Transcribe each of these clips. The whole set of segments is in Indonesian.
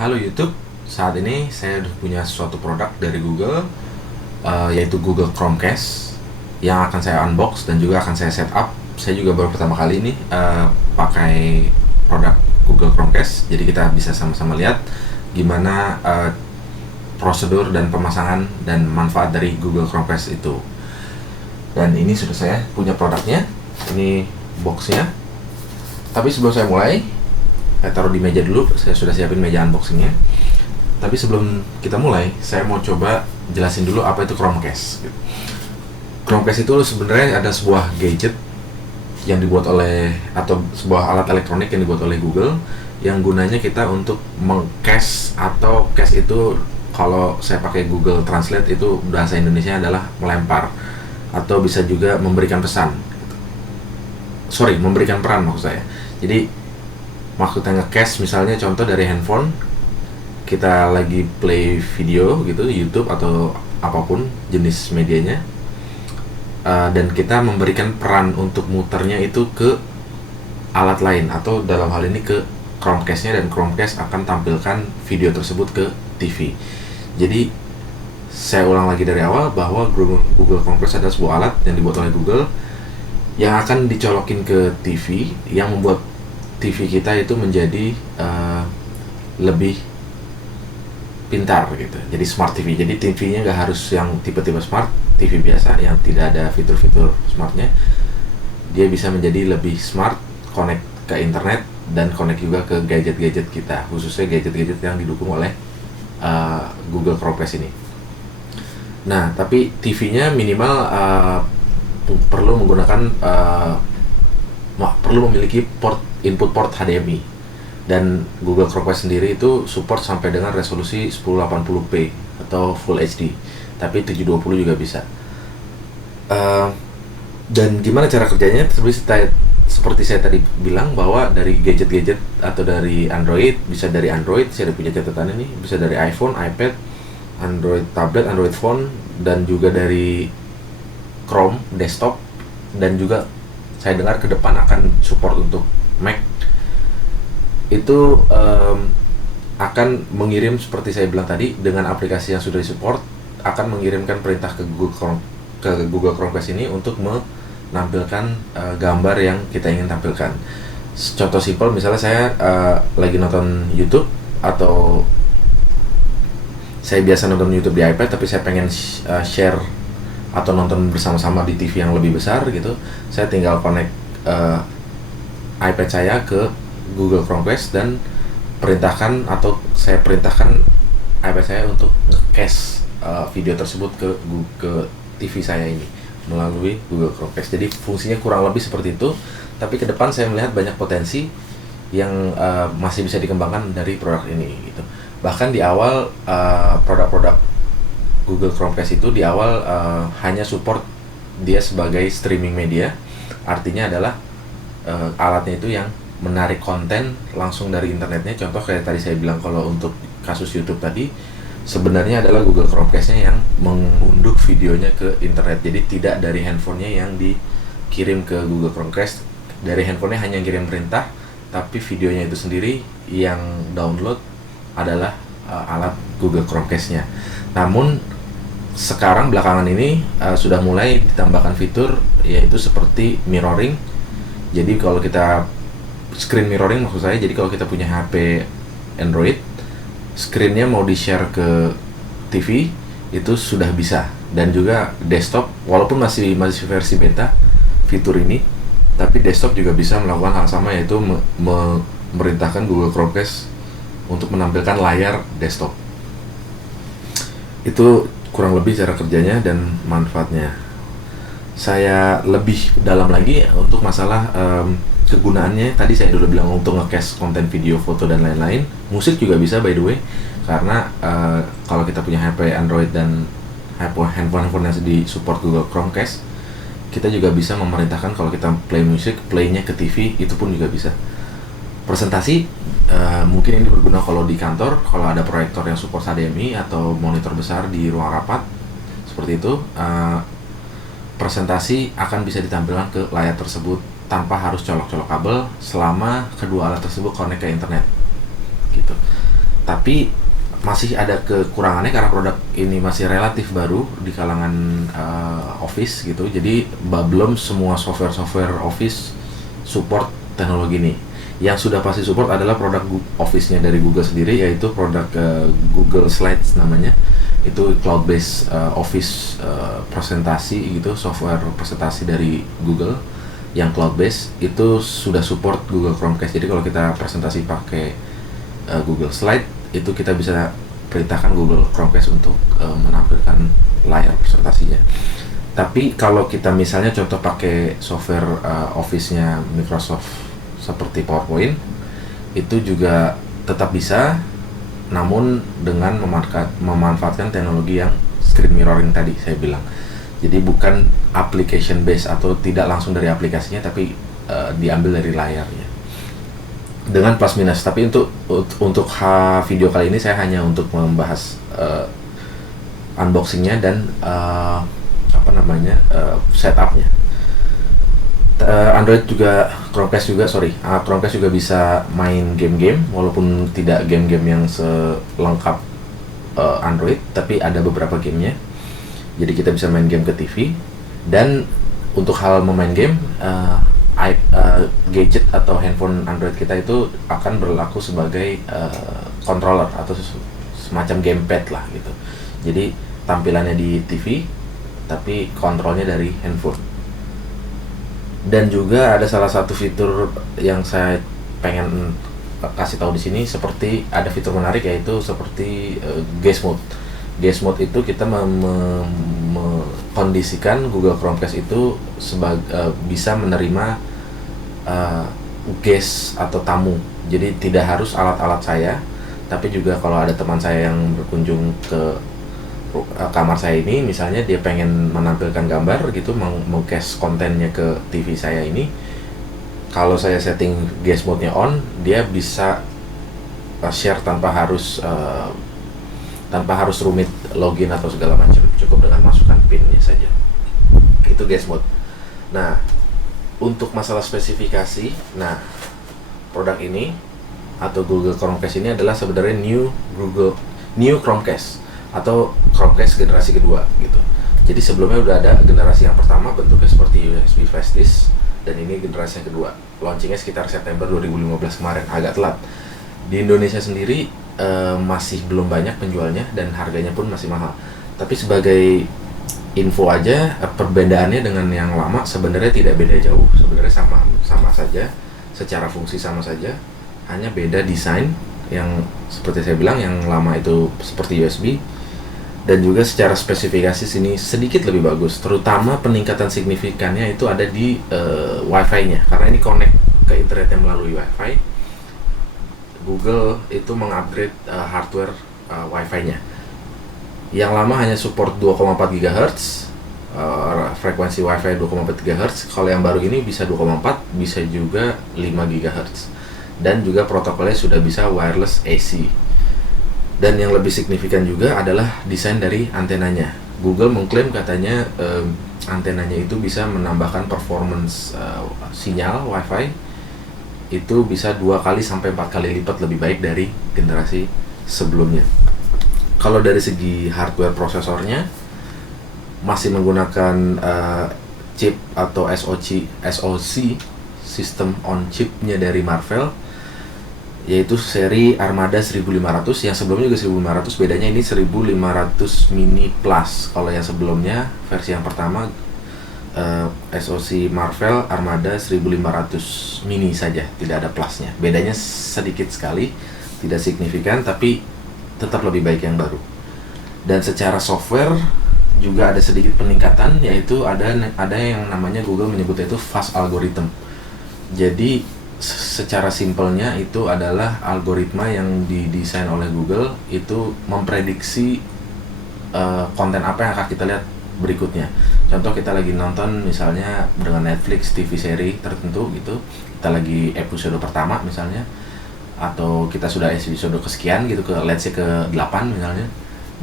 Halo YouTube, saat ini saya udah punya suatu produk dari Google, yaitu Google Chromecast yang akan saya unbox dan juga akan saya setup. Saya juga baru pertama kali ini pakai produk Google Chromecast, jadi kita bisa sama-sama lihat gimana prosedur dan pemasangan dan manfaat dari Google Chromecast itu. Dan ini sudah saya punya produknya, ini boxnya. Tapi sebelum saya mulai, saya taruh di meja dulu, saya sudah siapin meja unboxingnya. Tapi sebelum kita mulai, saya mau coba jelasin dulu apa itu Chromecast. Chromecast itu sebenarnya ada sebuah gadget yang dibuat oleh, atau sebuah alat elektronik yang dibuat oleh Google, yang gunanya kita untuk mengcast, atau cast itu kalau saya pakai Google Translate itu bahasa Indonesia adalah melempar, atau bisa juga memberikan pesan. Memberikan peran maksud saya. Jadi maksudnya nge-cast, misalnya contoh dari handphone, kita lagi play video gitu, YouTube atau apapun jenis medianya, dan kita memberikan peran untuk muternya itu ke alat lain, atau dalam hal ini ke Chromecast-nya, dan Chromecast akan tampilkan video tersebut ke TV. Jadi saya ulang lagi dari awal bahwa Google Chromecast adalah sebuah alat yang dibuat oleh Google yang akan dicolokin ke TV, yang membuat TV kita itu menjadi lebih pintar gitu. Jadi smart TV. Jadi TV-nya nggak harus yang tipe-tipe smart, TV biasa yang tidak ada fitur-fitur smartnya. Dia bisa menjadi lebih smart, connect ke internet dan connect juga ke gadget-gadget kita, khususnya gadget-gadget yang didukung oleh Google Chromecast ini. Nah, tapi TV-nya minimal perlu menggunakan perlu memiliki input port HDMI, dan Google Chromecast sendiri itu support sampai dengan resolusi 1080p atau Full HD, tapi 720 juga bisa. Dan gimana cara kerjanya? Seperti saya tadi bilang, bahwa dari gadget-gadget atau dari Android, bisa dari Android, saya punya catatan ini, bisa dari iPhone, iPad, Android tablet, Android phone, dan juga dari Chrome desktop, dan juga saya dengar ke depan akan support untuk Mac. Itu akan mengirim, seperti saya bilang tadi, dengan aplikasi yang sudah disupport, akan mengirimkan perintah ke Google Chromecast ini untuk menampilkan gambar yang kita ingin tampilkan. Contoh simpel, misalnya saya lagi nonton YouTube, atau saya biasa nonton YouTube di iPad, tapi saya pengen share atau nonton bersama-sama di TV yang lebih besar gitu, saya tinggal connect iPad saya ke Google Chromecast dan saya perintahkan iPad saya untuk nge-cast video tersebut ke TV saya ini melalui Google Chromecast. Jadi fungsinya kurang lebih seperti itu, tapi ke depan saya melihat banyak potensi yang masih bisa dikembangkan dari produk ini gitu. Bahkan di awal produk-produk Google Chromecast itu di awal hanya support dia sebagai streaming media, artinya adalah alatnya itu yang menarik konten langsung dari internetnya. Contoh kayak tadi saya bilang, kalau untuk kasus YouTube tadi, sebenarnya adalah Google Chromecast-nya yang mengunduh videonya ke internet. Jadi tidak dari handphonenya yang dikirim ke Google Chromecast, dari handphonenya hanya kirim perintah, tapi videonya itu sendiri yang download adalah alat Google Chromecast-nya. Namun sekarang belakangan ini sudah mulai ditambahkan fitur, yaitu seperti mirroring. Jadi kalau kita screen mirroring, maksud saya, jadi kalau kita punya HP Android, screennya mau di share ke TV itu sudah bisa, dan juga desktop, walaupun masih versi beta fitur ini, tapi desktop juga bisa melakukan hal sama, yaitu memerintahkan Google Chromecast untuk menampilkan layar desktop. Itu kurang lebih cara kerjanya dan manfaatnya. Saya lebih dalam lagi untuk masalah kegunaannya. Tadi saya dulu bilang untuk nge-cast konten video, foto, dan lain-lain. Musik juga bisa, by the way, karena kalau kita punya HP Android dan handphone yang di support Google Chromecast, kita juga bisa memerintahkan kalau kita play musik, playnya ke TV, itu pun juga bisa. Presentasi mungkin ini berguna kalau di kantor, kalau ada proyektor yang support HDMI atau monitor besar di ruang rapat seperti itu. Presentasi akan bisa ditampilkan ke layar tersebut tanpa harus colok-colok kabel, selama kedua alat tersebut connect ke internet gitu. Tapi masih ada kekurangannya karena produk ini masih relatif baru di kalangan Office gitu. Jadi belum semua software Office support teknologi ini. Yang sudah pasti support adalah produk Office-nya dari Google sendiri, yaitu produk Google Slides namanya. Itu cloud based Office presentasi gitu, software presentasi dari Google yang cloud based itu sudah support Google Chromecast. Jadi kalau kita presentasi pakai Google Slide itu kita bisa perintahkan Google Chromecast untuk menampilkan layar presentasinya. Tapi kalau kita misalnya contoh pakai software Office-nya Microsoft seperti PowerPoint, itu juga tetap bisa, namun dengan memanfaatkan teknologi yang screen mirroring tadi saya bilang. Jadi bukan application based atau tidak langsung dari aplikasinya, tapi diambil dari layarnya dengan plus minus. Tapi untuk video kali ini saya hanya untuk membahas unboxingnya dan setupnya. Android juga, Chromecast juga bisa main game-game, walaupun tidak game-game yang selengkap Android, tapi ada beberapa gamenya. Jadi kita bisa main game ke TV. Dan untuk hal memain game, gadget atau handphone Android kita itu akan berlaku sebagai controller atau semacam gamepad lah gitu. Jadi tampilannya di TV, tapi kontrolnya dari handphone. Dan juga ada salah satu fitur yang saya pengen kasih tahu di sini, seperti ada fitur menarik, yaitu seperti guest mode. Guest mode itu kita mengkondisikan Google Chromecast itu bisa menerima guest atau tamu. Jadi tidak harus alat-alat saya, tapi juga kalau ada teman saya yang berkunjung ke kamar saya ini, misalnya dia pengen menampilkan gambar gitu, meng-cache kontennya ke TV saya ini, kalau saya setting guest mode-nya on, dia bisa share tanpa harus rumit login atau segala macam, cukup dengan masukkan PIN-nya saja. Itu guest mode. Nah, untuk masalah spesifikasi, produk ini atau Google Chromecast ini adalah sebenarnya new Chromecast atau Chromecast generasi kedua gitu. Jadi sebelumnya udah ada generasi yang pertama, bentuknya seperti USB flash disk, dan ini generasi yang kedua. Launchingnya sekitar September 2015 kemarin, agak telat. Di Indonesia sendiri masih belum banyak penjualnya dan harganya pun masih mahal. Tapi sebagai info aja, perbedaannya dengan yang lama sebenarnya tidak beda jauh. Sebenarnya sama saja, secara fungsi sama saja, hanya beda desain. Yang seperti saya bilang, yang lama itu seperti USB, dan juga secara spesifikasi sini sedikit lebih bagus. Terutama peningkatan signifikannya itu ada di Wi-Fi-nya, karena ini connect ke internetnya melalui Wi-Fi. Google itu mengupgrade hardware Wi-Fi-nya. Yang lama hanya support 2,4 GHz, frekuensi Wi-Fi 2,4 GHz. Kalau yang baru ini bisa 2,4, bisa juga 5 GHz. Dan juga protokolnya sudah bisa wireless AC. Dan yang lebih signifikan juga adalah desain dari antenanya. Google mengklaim katanya antenanya itu bisa menambahkan performance sinyal Wi-Fi itu bisa 2 kali sampai 4 kali lipat lebih baik dari generasi sebelumnya. Kalau dari segi hardware prosesornya masih menggunakan chip atau SoC System on Chip-nya dari Marvell, yaitu seri Armada 1500. Yang sebelumnya juga 1500, bedanya ini 1500 Mini Plus. Kalau yang sebelumnya, versi yang pertama SoC Marvell Armada 1500 Mini saja, tidak ada plusnya. Bedanya sedikit sekali, tidak signifikan, tapi tetap lebih baik yang baru. Dan secara software juga ada sedikit peningkatan, yaitu ada yang namanya Google menyebutnya itu fast algorithm. Jadi secara simpelnya itu adalah algoritma yang didesain oleh Google itu memprediksi konten apa yang akan kita lihat berikutnya. Contoh, kita lagi nonton misalnya dengan Netflix TV seri tertentu gitu, kita lagi episode pertama misalnya, atau kita sudah episode kesekian gitu, let's say ke 8 misalnya,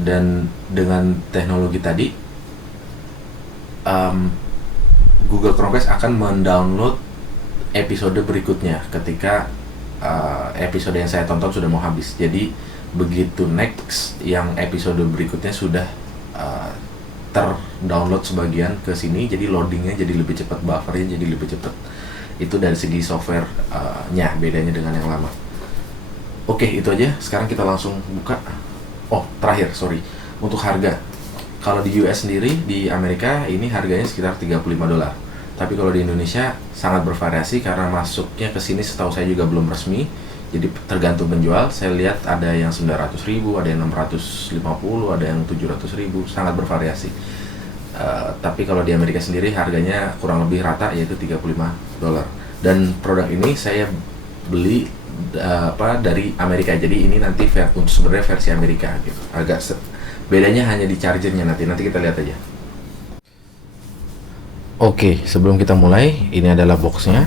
dan dengan teknologi tadi Google Chromecast akan mendownload episode berikutnya ketika episode yang saya tonton sudah mau habis. Jadi begitu next yang episode berikutnya sudah terdownload sebagian ke sini, jadi loadingnya jadi lebih cepat, buffernya jadi lebih cepat. Itu dari segi software-nya bedanya dengan yang lama. Oke, itu aja. Sekarang kita langsung buka. Oh, terakhir, sorry. Untuk harga. Kalau di US sendiri, di Amerika ini harganya sekitar $35. Tapi kalau di Indonesia sangat bervariasi karena masuknya ke sini setahu saya juga belum resmi. Jadi tergantung penjual. Saya lihat ada yang 900.000, ada yang 650, ada yang 700.000, sangat bervariasi. Tapi kalau di Amerika sendiri harganya kurang lebih rata, yaitu $35. Dan produk ini saya beli dari Amerika. Jadi ini nanti untuk sebenarnya versi Amerika gitu. Bedanya hanya di chargernya, nanti kita lihat aja. Oke, sebelum kita mulai, ini adalah boxnya.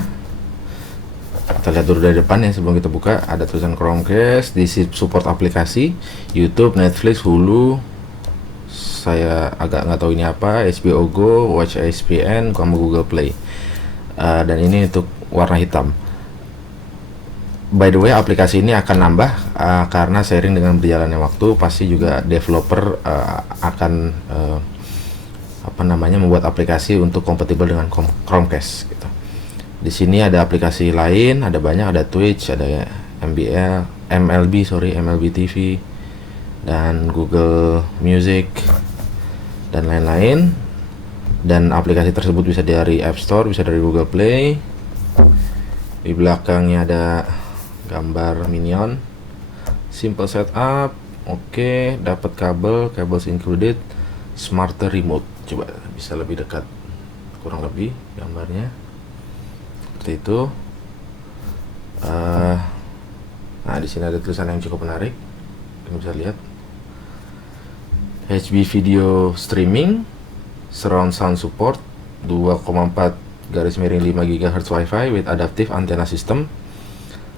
Kita lihat dulu dari depan ya, sebelum kita buka. Ada tulisan Chromecast, di support aplikasi YouTube, Netflix, Hulu. Saya agak nggak tahu ini apa, HBO Go, Watch ESPN, sama Google Play. Dan ini untuk warna hitam. By the way, aplikasi ini akan nambah karena seiring dengan berjalannya waktu, pasti juga developer akan membuat aplikasi untuk kompatibel dengan Chromecast gitu. Di sini ada aplikasi lain, ada banyak, ada Twitch, ada MLB TV, dan Google Music dan lain-lain. Dan aplikasi tersebut bisa dari App Store, bisa dari Google Play. Di belakangnya ada gambar Minion. Simple setup. Oke, dapat cables included. Smarter remote. Coba bisa lebih dekat, kurang lebih gambarnya seperti itu. Nah, di sini ada tulisan yang cukup menarik, kalian bisa lihat. HB video streaming, surround sound support, 2,4/5 GHz Wi-Fi with adaptive antenna system,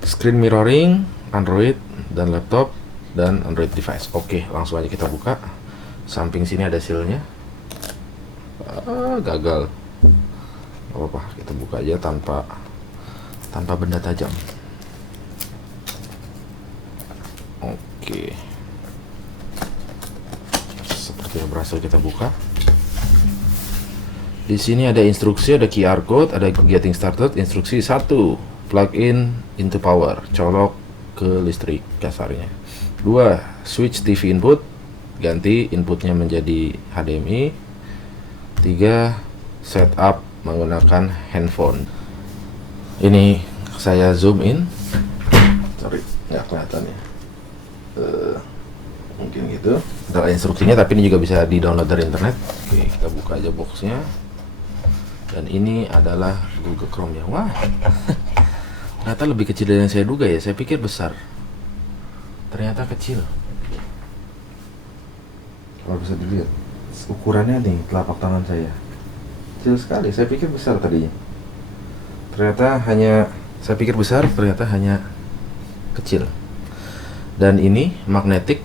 screen mirroring, Android dan laptop dan Android device. Oke, langsung aja kita buka. Samping sini ada sealnya. Gagal. Gak apa-apa, kita buka aja tanpa benda tajam. Oke, sepertinya berhasil kita buka. Di sini ada instruksi, ada QR code, ada getting started. Instruksi 1, plug in into power, colok ke listrik kasarnya. 2, switch TV input, ganti inputnya menjadi HDMI. 3, setup menggunakan handphone. Ini saya zoom in, sorry nggak kelihatan ya. Mungkin gitu. Adalah instruksinya, tapi ini juga bisa di download dari internet. Oke, kita buka aja boxnya. Dan ini adalah Google Chrome ya. Wah, ternyata lebih kecil dari yang saya duga ya. Saya pikir besar, ternyata kecil. Kalau bisa dilihat ukurannya nih, telapak tangan saya kecil sekali. Saya pikir besar tadinya. Saya pikir besar, ternyata hanya kecil. Dan ini magnetic.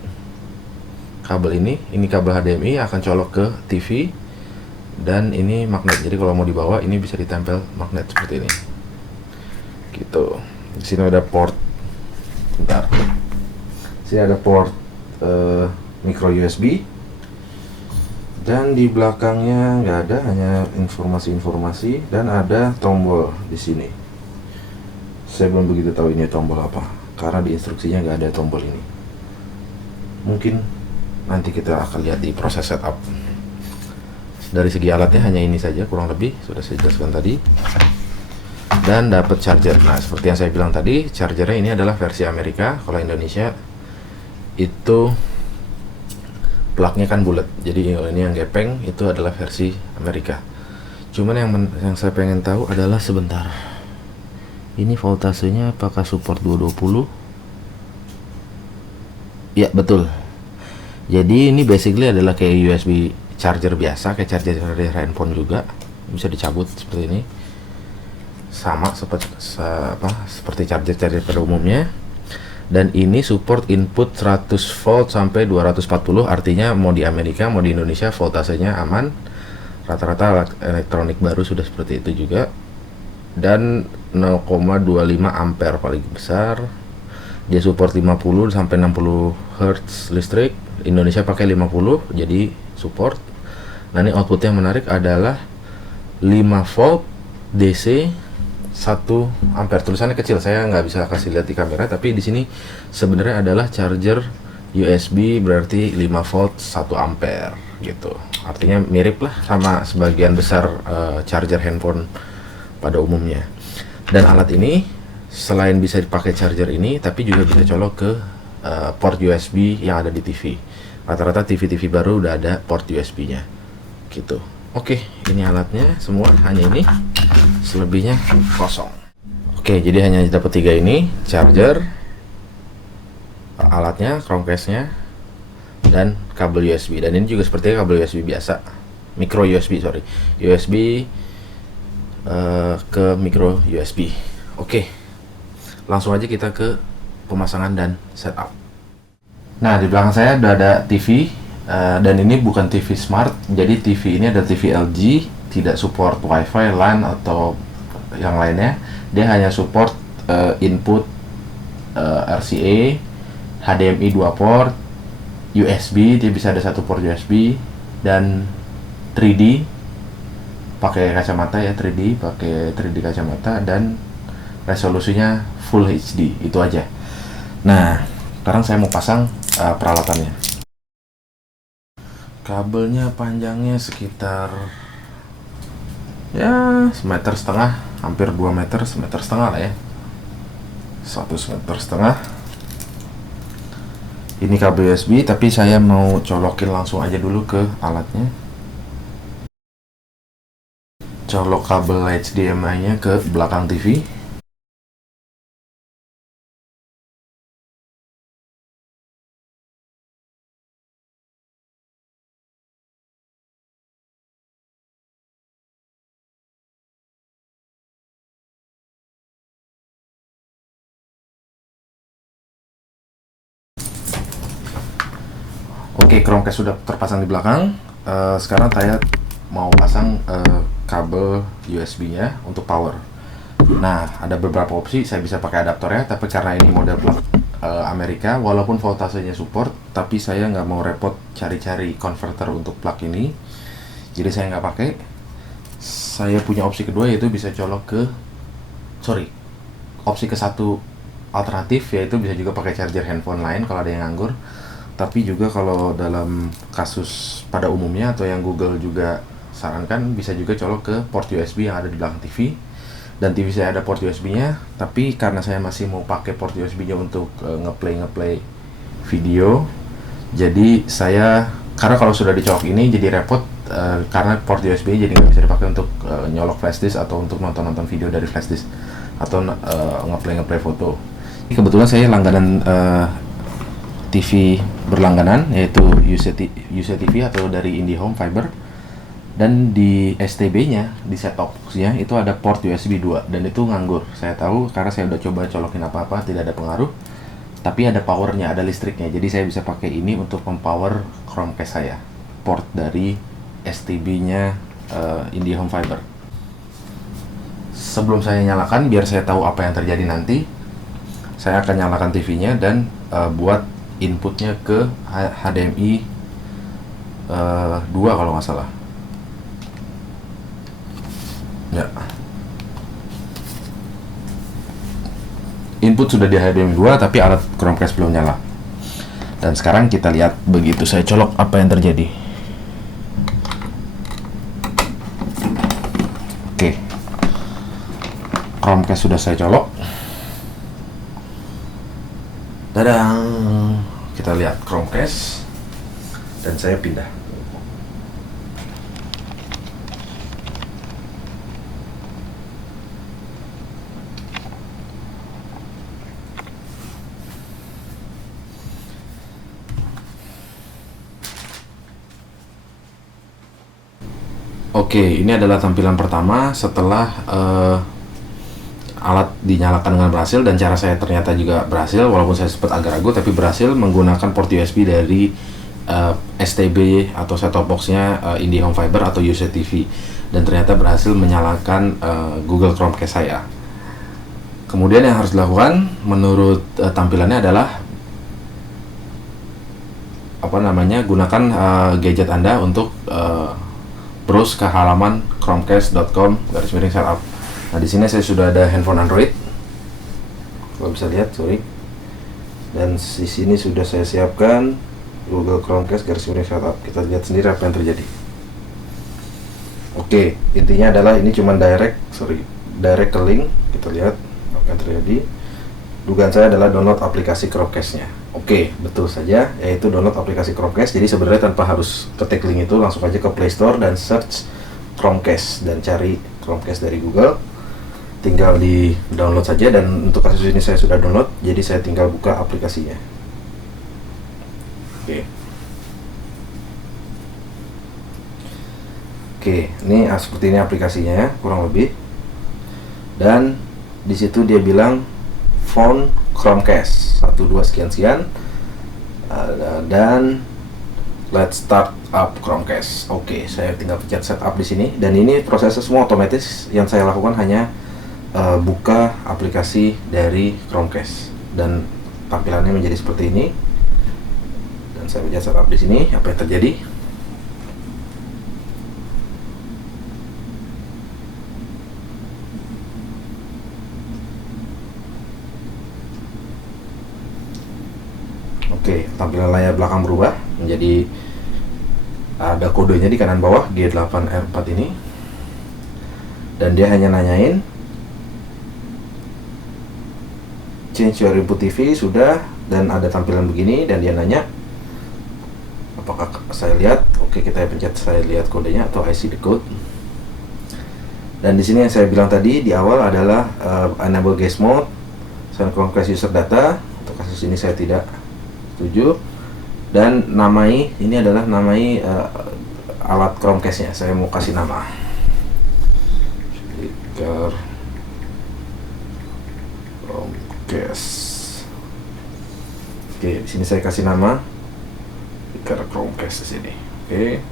Kabel ini kabel HDMI akan colok ke TV. Dan ini magnet. Jadi kalau mau dibawa, ini bisa ditempel magnet seperti ini. Gitu. Di sini ada port. Bentar. Di sini ada port micro USB. Dan di belakangnya nggak ada, hanya informasi-informasi, dan ada tombol di sini. Saya belum begitu tahu ini tombol apa, karena di instruksinya nggak ada tombol ini. Mungkin nanti kita akan lihat di proses setup. Dari segi alatnya hanya ini saja, kurang lebih sudah saya jelaskan tadi. Dan dapat charger. Nah, seperti yang saya bilang tadi, chargernya ini adalah versi Amerika. Kalau Indonesia itu plugnya kan bulat, jadi ini yang gepeng itu adalah versi Amerika. Cuman yang saya pengen tahu adalah sebentar, ini voltasenya apakah support 220? Ya betul. Jadi ini basically adalah kayak USB charger biasa, kayak charger dari handphone juga, bisa dicabut seperti ini, sama seperti charger pada umumnya. Dan ini support input 100 volt sampai 240, artinya mau di Amerika mau di Indonesia voltasenya aman. Rata-rata elektronik baru sudah seperti itu juga. Dan 0,25 ampere paling besar. Dia support 50 sampai 60 Hz listrik, Indonesia pakai 50, jadi support. Nah ini output yang menarik adalah 5 volt DC 1 ampere. Tulisannya kecil, saya nggak bisa kasih lihat di kamera, tapi di sini sebenarnya adalah charger USB, berarti 5 volt 1 ampere gitu. Artinya mirip lah sama sebagian besar charger handphone pada umumnya. Dan alat ini selain bisa dipakai charger ini, tapi juga bisa colok ke port USB yang ada di TV. Rata-rata TV-TV baru udah ada port USB-nya gitu. Oke, ini alatnya semua, hanya ini, selebihnya kosong. Oke, jadi hanya dapat 3 ini, charger, alatnya, Chromecast-nya, dan kabel USB. Dan ini juga seperti kabel USB biasa, micro USB, USB ke micro USB. Oke, langsung aja kita ke pemasangan dan setup. Nah, di belakang saya udah ada TV, dan ini bukan TV smart. Jadi TV ini ada TV LG, tidak support WiFi, LAN atau yang lainnya. Dia hanya support input RCA, HDMI 2 port, USB, dia bisa ada 1 port USB, dan 3D pakai kacamata ya, 3D pakai 3D kacamata, dan resolusinya Full HD. Itu aja. Nah, sekarang saya mau pasang peralatannya. Kabelnya panjangnya sekitar ya 1,5 meter, hampir 2 meter, 1,5 meter lah ya, 1,5 meter. Ini kabel USB, tapi saya mau colokin langsung aja dulu ke alatnya. Colok kabel HDMI nya ke belakang TV. Oke, Chromecast sudah terpasang di belakang. Sekarang saya mau pasang kabel USB-nya untuk power. Nah, ada beberapa opsi. Saya bisa pakai adaptornya, tapi karena ini model plug Amerika, walaupun voltasenya support, tapi saya nggak mau repot cari-cari converter untuk plug ini. Jadi saya nggak pakai. Saya punya opsi kedua, yaitu bisa colok ke opsi ke satu alternatif, yaitu bisa juga pakai charger handphone lain kalau ada yang nganggur. Tapi juga kalau dalam kasus pada umumnya atau yang Google juga sarankan, bisa juga colok ke port USB yang ada di belakang TV. Dan TV saya ada port USB-nya, tapi karena saya masih mau pakai port USB-nya untuk ngeplay video, jadi saya, karena kalau sudah dicolok ini jadi repot, karena port USB jadi nggak bisa dipakai untuk nyolok flash disk atau untuk nonton video dari flash disk atau ngeplay foto. Ini kebetulan saya langganan TV berlangganan, yaitu UC TV atau dari IndiHome Fiber, dan di STB-nya, di set-top box-nya itu ada port USB 2 dan itu nganggur. Saya tahu karena saya udah coba colokin apa-apa, tidak ada pengaruh, tapi ada powernya, ada listriknya. Jadi saya bisa pakai ini untuk mempower Chromecast saya, port dari STB-nya IndiHome Fiber. Sebelum saya nyalakan, biar saya tahu apa yang terjadi nanti, saya akan nyalakan TV-nya dan buat inputnya ke HDMI 2 kalau nggak salah ya. Input sudah di HDMI 2, tapi alat Chromecast belum nyala. Dan sekarang kita lihat begitu saya colok apa yang terjadi. Oke, Chromecast sudah saya colok. Dadang, kita lihat Chromecast dan saya pindah. Oke, ini adalah tampilan pertama setelah alat dinyalakan dengan berhasil, dan cara saya ternyata juga berhasil, walaupun saya sempat agak ragu, tapi berhasil menggunakan port USB dari STB atau set-top box-nya IndiHome Fiber atau UC TV, dan ternyata berhasil menyalakan Google Chromecast saya. Kemudian yang harus dilakukan menurut tampilannya adalah gunakan gadget Anda untuk browse ke halaman chromecast.com/setup. Nah, di sini saya sudah ada handphone Android. Kalau bisa lihat, sorry. Dan di sini sudah saya siapkan Google Chromecast/setup. Kita lihat sendiri apa yang terjadi. Oke, intinya adalah ini cuma direct ke link. Kita lihat apa yang terjadi. Dugaan saya adalah download aplikasi Chromecast-nya. Oke, betul saja, yaitu download aplikasi Chromecast. Jadi sebenarnya tanpa harus ketik link itu, langsung aja ke Play Store dan search Chromecast dan cari Chromecast dari Google. Tinggal di download saja, dan untuk kasus ini saya sudah download, jadi saya tinggal buka aplikasinya. Oke, ini seperti ini aplikasinya ya, kurang lebih. Dan di situ dia bilang phone Chromecast 12 sekian dan let's start up Chromecast. Oke, saya tinggal pencet setup di sini, dan ini prosesnya semua otomatis. Yang saya lakukan hanya buka aplikasi dari Chromecast, dan tampilannya menjadi seperti ini. Dan saya pencet setup di sini, apa yang terjadi? Oke, tampilan layar belakang berubah menjadi ada kodenya di kanan bawah G8R4 ini, dan dia hanya nanyain change your input TV sudah, dan ada tampilan begini, dan dia nanya apakah saya lihat. Oke, kita pencet saya lihat kodenya atau I see the code. Dan di sini yang saya bilang tadi di awal adalah enable guest mode, send Chromecast user data. Untuk kasus ini saya tidak setuju, dan namai ini adalah namai alat Chromecast-nya. Saya mau kasih nama speaker Chromecast. Oke, di sini saya kasih nama speaker Chromecast di sini. Oke.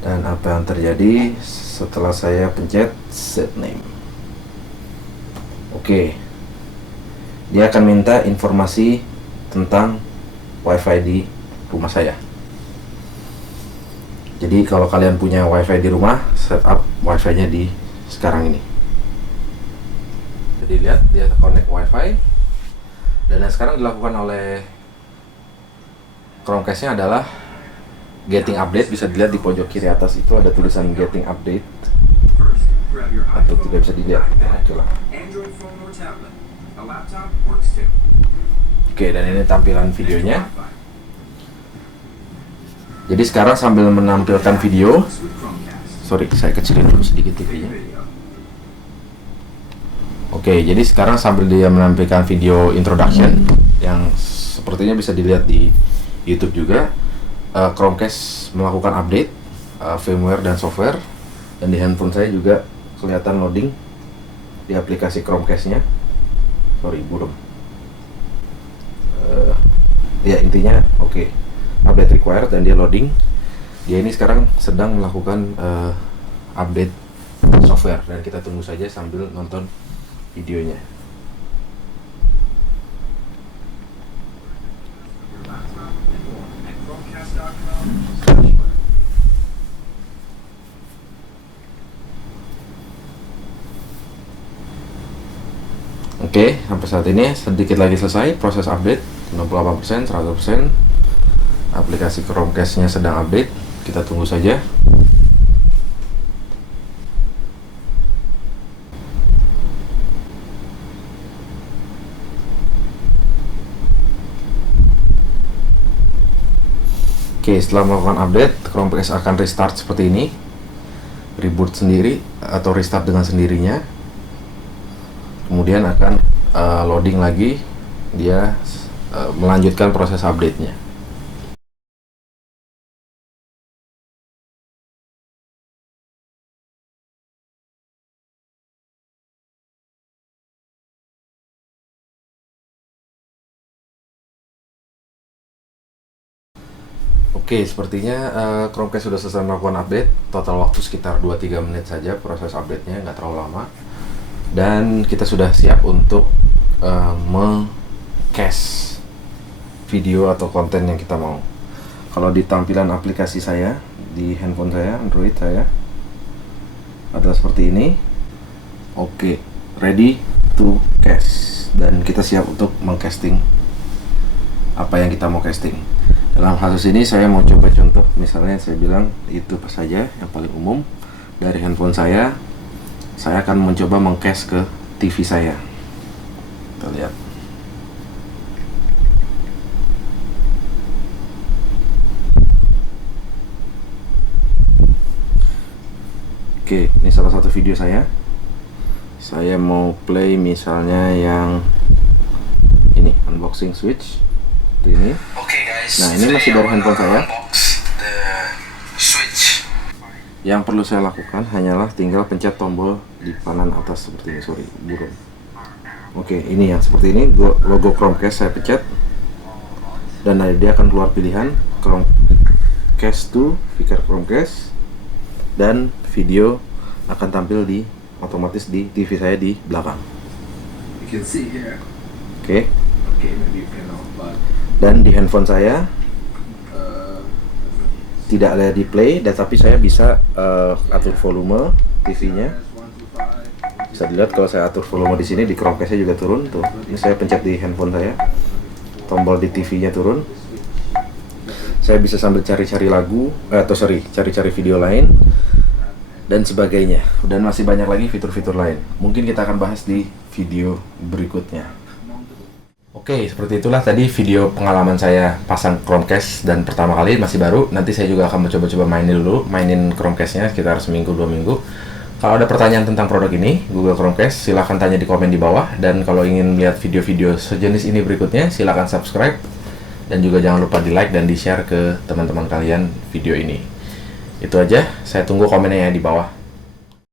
Dan apa yang terjadi setelah saya pencet set name? Oke. Dia akan minta informasi tentang WiFi di rumah saya. Jadi kalau kalian punya WiFi di rumah, setup WiFi-nya di sekarang ini. Jadi lihat, dia connect WiFi, dan yang sekarang dilakukan oleh Chromecast-nya adalah getting update. Bisa dilihat di pojok kiri atas itu ada tulisan getting update, atau tidak bisa dilihat. Oke lah. Oke, dan ini tampilan videonya. Jadi sekarang sambil menampilkan video, sorry, saya kecilin dulu sedikit TV-nya. Oke, jadi sekarang sambil dia menampilkan video introduction yang sepertinya bisa dilihat di YouTube juga, Chromecast melakukan update firmware dan software, dan di handphone saya juga kelihatan loading di aplikasi Chromecast-nya. Sorry, burung. Ya intinya oke. Update required, dan dia loading. Dia ini sekarang sedang melakukan update software, dan kita tunggu saja sambil nonton videonya. Oke, sampai saat ini sedikit lagi selesai proses update, 68%, 100%. Aplikasi Chromecast-nya sedang update. Kita tunggu saja. Oke, setelah melakukan update, Chromecast akan restart seperti ini. Reboot sendiri atau restart dengan sendirinya. Kemudian akan loading lagi, dia melanjutkan proses update-nya. Oke, sepertinya Chromecast sudah selesai melakukan update. Total waktu sekitar 2-3 menit saja proses update-nya, nggak terlalu lama. Dan kita sudah siap untuk me-cache video atau konten yang kita mau. Kalau di tampilan aplikasi saya di handphone saya, Android saya adalah seperti ini. Oke, ready to cast, dan kita siap untuk mengcasting apa yang kita mau casting. Dalam kasus ini saya mau coba contoh, misalnya saya bilang itu apa saja yang paling umum dari handphone saya akan mencoba mengcast ke TV saya. Kita lihat. Oke, ini salah satu video saya. Saya mau play misalnya yang ini, unboxing Switch. Seperti ini. Nah, ini masih dari handphone saya. Yang perlu saya lakukan hanyalah tinggal pencet tombol di panan atas seperti ini. Sorry, burung. Oke, ini yang seperti ini, logo Chromecast saya pencet, dan dia akan keluar pilihan Chromecast to Vicar Chromecast, dan video akan tampil otomatis di TV saya di belakang. You can see here. Oke. Okay, maybe you can but Dan di handphone saya tidak ada di play, tapi saya bisa atur volume TV-nya. Bisa dilihat kalau saya atur volume di sini, di Chromecast-nya juga turun tuh. Ini saya pencet di handphone saya, tombol di TV-nya turun. Saya bisa sambil cari-cari lagu cari-cari video lain dan sebagainya. Dan masih banyak lagi fitur-fitur lain. Mungkin kita akan bahas di video berikutnya. Oke, seperti itulah tadi video pengalaman saya pasang Chromecast, dan pertama kali masih baru. Nanti saya juga akan mencoba-coba mainin Chromecast-nya sekitar seminggu 2 minggu. Kalau ada pertanyaan tentang produk ini, Google Chromecast, silahkan tanya di komen di bawah. Dan kalau ingin lihat video-video sejenis ini berikutnya, silahkan subscribe. Dan juga jangan lupa di like dan di share ke teman-teman kalian video ini. Itu aja, saya tunggu komennya ya di bawah.